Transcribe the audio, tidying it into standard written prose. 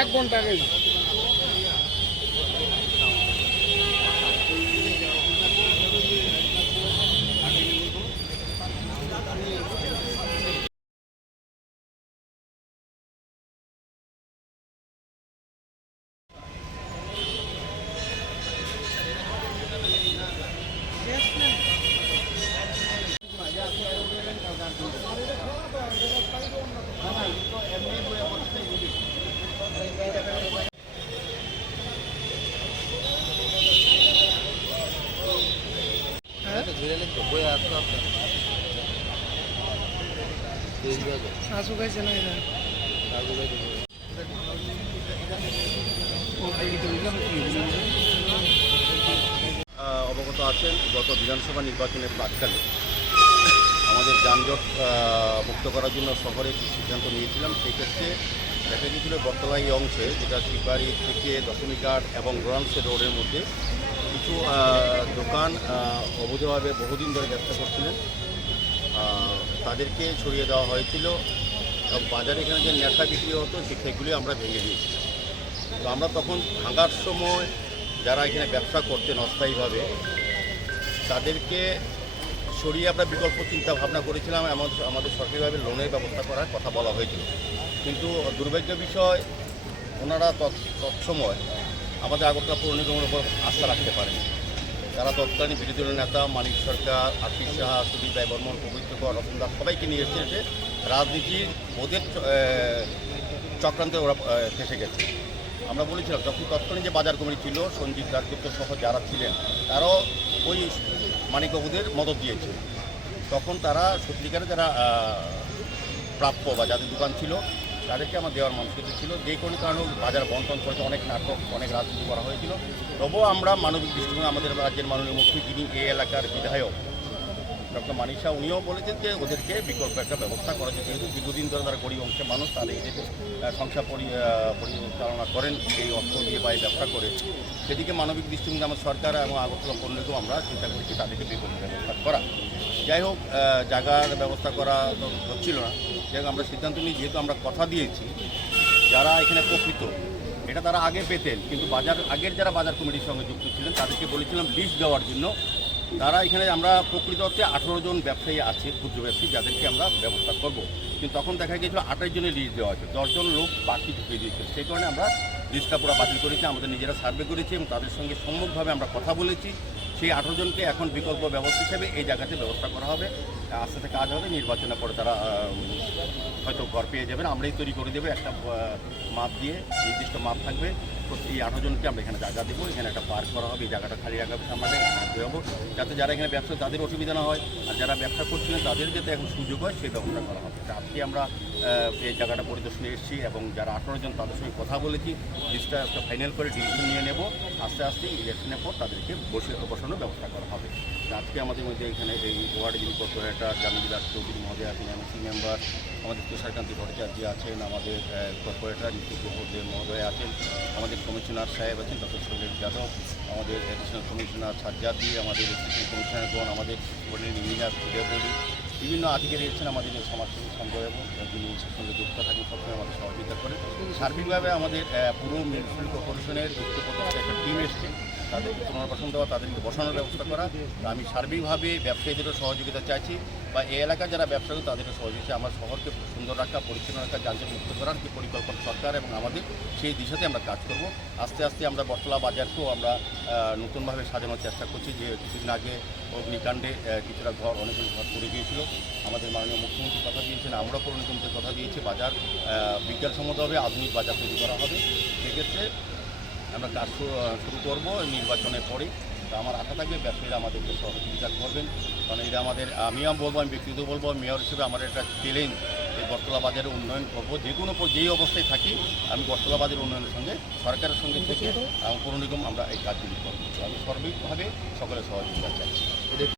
এক ঘন্টা আগে অবগত আছেন গত বিধানসভা নির্বাচনের প্রাক্কালে আমাদের যানজট মুক্ত করার জন্য শহরে একটি সিদ্ধান্ত নিয়েছিলাম। সেই ক্ষেত্রে দেখা গিয়েছিল বটতলা অংশে, যেটা শিববাড়ি থেকে দশমীঘাট এবং রোয়াংশে রোডের মধ্যে কিছু দোকান অবৈধভাবে বহুদিন ধরে ব্যবসা করছিলেন, তাদেরকে ছড়িয়ে দেওয়া হয়েছিল এবং বাজারে এখানে যে নেশা বিক্রি হতো সেগুলি আমরা ভেঙে দিয়েছিলাম। তো আমরা তখন ভাঙার সময় যারা এখানে ব্যবসা করতেন অস্থায়ীভাবে তাদেরকে সরিয়ে আমরা বিকল্প চিন্তা ভাবনা করেছিলাম, আমাদের সরকারিভাবে লোনের ব্যবস্থা করার কথা বলা হয়েছিল। কিন্তু দুর্ভাগ্য বিষয়, ওনারা তৎসময় আমাদের আগরতলা পৌর নিগমের উপর আস্থা রাখতে পারেন। তারা তৎকালীন বিরোধী দলের নেতা মানিক সরকার, আশিস সাহা, সুদীপ রায় বর্মন, পবিত্রকর, রতন দাস সবাইকে নিয়ে এসে রাজনীতির ওদের চক্রান্তে ওরা ফেসে গেছে। আমরা বলেছিলাম যখন তৎকালীন যে বাজার কমিটি ছিল, সঞ্জিত দাসগুপ্ত সহ যারা ছিলেন তারাও ওই মানিকবাবুদের মদত দিয়েছে। তখন তারা সত্যিকারে যারা প্রাপ্য বা যাদের দোকান ছিল তাদেরকে আমার দেওয়ার মানসিকতা ছিল। যে কোনো কারণে বাজার বন্টন করেছে, অনেক নাটক, অনেক রাজনীতি করা হয়েছিল। তবুও আমরা মানবিক দৃষ্টিকোণে আমাদের রাজ্যের মাননীয় মুখ্যমন্ত্রী, যিনি এই এলাকার বিধায়ক ডক্টর মানিক শাহ, উনিও বলেছেন যে ওদেরকে বিকল্প একটা ব্যবস্থা করা যায়। যেহেতু দীর্ঘদিন ধরে তারা গরিব অংশের মানুষ, তারা এদের সংসার পরিচালনা করেন এই অর্থ দিয়ে বা এই ব্যবসা করে, সেদিকে মানবিক দৃষ্টিকোণে আমার সরকার এবং আগরতলা পৌর নিগম আমরা চিন্তা করেছি তাদেরকে বিকল্প ব্যবস্থা করা। যাই হোক, জায়গার ব্যবস্থা করা তো হচ্ছিল না। যাই হোক, আমরা সিদ্ধান্ত নিই, যেহেতু আমরা কথা দিয়েছি যারা এখানে প্রকৃত এটা তারা আগে পেতেন, কিন্তু আগের যারা বাজার কমিটির সঙ্গে যুক্ত ছিলেন তাদেরকে বলেছিলাম লিস্ট দেওয়ার জন্য। তারা এখানে আমরা প্রকৃত অর্থে 18 জন ব্যবসায়ী আছে, ক্ষুদ্র ব্যবসায়ী, যাদেরকে আমরা ব্যবস্থা করব। কিন্তু তখন দেখা গিয়েছিল 28 জনের লিস্ট দেওয়া হয়েছে, 10 জন লোক বাকি ঢুকিয়ে দিয়েছিল। সেই কারণে আমরা লিস্টটা পুরো বাতিল করেছি, আমাদের নিজেরা সার্ভে করেছি এবং তাদের সঙ্গে সম্মুখভাবে আমরা কথা বলেছি। সেই 18 জনকে এখন বিকল্প ব্যবস্থা হিসেবে এই জায়গাতে ব্যবস্থা করা হবে। আস্তে আস্তে কাজ হবে, নির্বাচনের পরে তারা হয়তো ঘর পেয়ে যাবেন। আমরাই তৈরি করে দেবো একটা মাপ দিয়ে, নির্দিষ্ট মাপ থাকবে। প্রতি 18 জনকে আমরা এখানে জায়গা দেবো, এখানে একটা পার্ক করা হবে, এই জায়গাটা খালি রাখা হবে, আমাদের দেবো, যাতে যারা এখানে ব্যবসা তাদের অসুবিধা না হয়, আর যারা ব্যবসা করছিলেন তাদের যাতে এখন সুযোগ হয় সেই ব্যবস্থা করা হবে। আজকে আমরা এই জায়গাটা পরিদর্শনে এসেছি এবং যারা 18 জন তাদের সঙ্গে কথা বলেছি, লিস্টটা একটা ফাইনাল করে ডিসিশন নিয়ে নেব। আস্তে আস্তে ইলেকশনের পর তাদেরকে বসানোর ব্যবস্থা করা হবে। আজকে আমাদের মধ্যে এখানে এই ওয়ার্ডে যিনি কর্পোরেটর জামিলদাস চৌধুরী মহোদয় আছেন, এমসি মেম্বার আমাদের তুষারকান্তি ভট্টাচার্য আছেন, আমাদের কর্পোরেটর নিত্যপ্রহদেব মহোদয় আছেন, আমাদের কমিশনার সাহেব আছেন ডক্টর শৈলেশ যাদব, আমাদের অ্যাডিশনাল কমিশনার সাজ্জাদি, আমাদের অ্যাসিস্ট্যান্ট কমিশনারগণ, আমাদের বোর্ডের ইঞ্জিনিয়ার সুদেবী, বিভিন্ন আধিকারিক এসেছেন, আমাদের সমাজসেবী সংঘ এবং যিনি সঙ্গে যুক্ত থাকেন সবসময় আমাদের সহযোগিতা করেন। সার্বিকভাবে আমাদের পুরো মিউনিসিপ্যাল কর্পোরেশনের উচ্চপদস্থ একটা টিম এসছে, তাদেরকে পুনর্বাসন দেওয়া, তাদেরকে বসানোর ব্যবস্থা করা। আমি সার্বিকভাবে ব্যবসায়ীদেরও সহযোগিতা চাইছি। বা এই এলাকার যারা ব্যবসা করে তাদেরকে সহযোগিতা আমরা শহরকে সুন্দর রাখা, পরিচ্ছন্ন রাখা, যানজট মুক্ত করার যে পরিকল্পনা সরকার এবং আমাদের সেই দিশাতে আমরা কাজ করব। আস্তে আস্তে আমরা বটতলা বাজারকেও আমরা নতুনভাবে সাজানোর চেষ্টা করছি। যে কিছুদিন আগে অগ্নিকাণ্ডে কিছুটা ঘর, অনেকগুলো ঘর পড়ে গিয়েছিল। আমাদের মাননীয় মুখ্যমন্ত্রী কথা দিয়েছেন, আমরা পৌরনিগমকে কথা দিয়েছি, বাজার বিজ্ঞানসম্মতভাবে আধুনিক বাজার তৈরি করা হবে। সেক্ষেত্রে আমরা কাজ শুরু করব নির্বাচনের পরে। তো আমার আশা থাকবে ব্যবসায়ীরা আমাদেরকে সহযোগিতা করবেন, কারণ এটা আমাদের, আমিও বলবো, আমি ব্যক্তিগত বলবো, মেয়র হিসেবে আমার একটা চ্যালেঞ্জ, এই বটতলা বাজারের উন্নয়ন করবো। যে কোনো যেই অবস্থায় থাকি আমি বটতলা বাজারের উন্নয়নের সঙ্গে, সরকারের সঙ্গে থেকে পৌর নিগম আমরা এই কাজগুলি করবো। আমি সার্বিকভাবে সকলের সহযোগিতা চাইছি।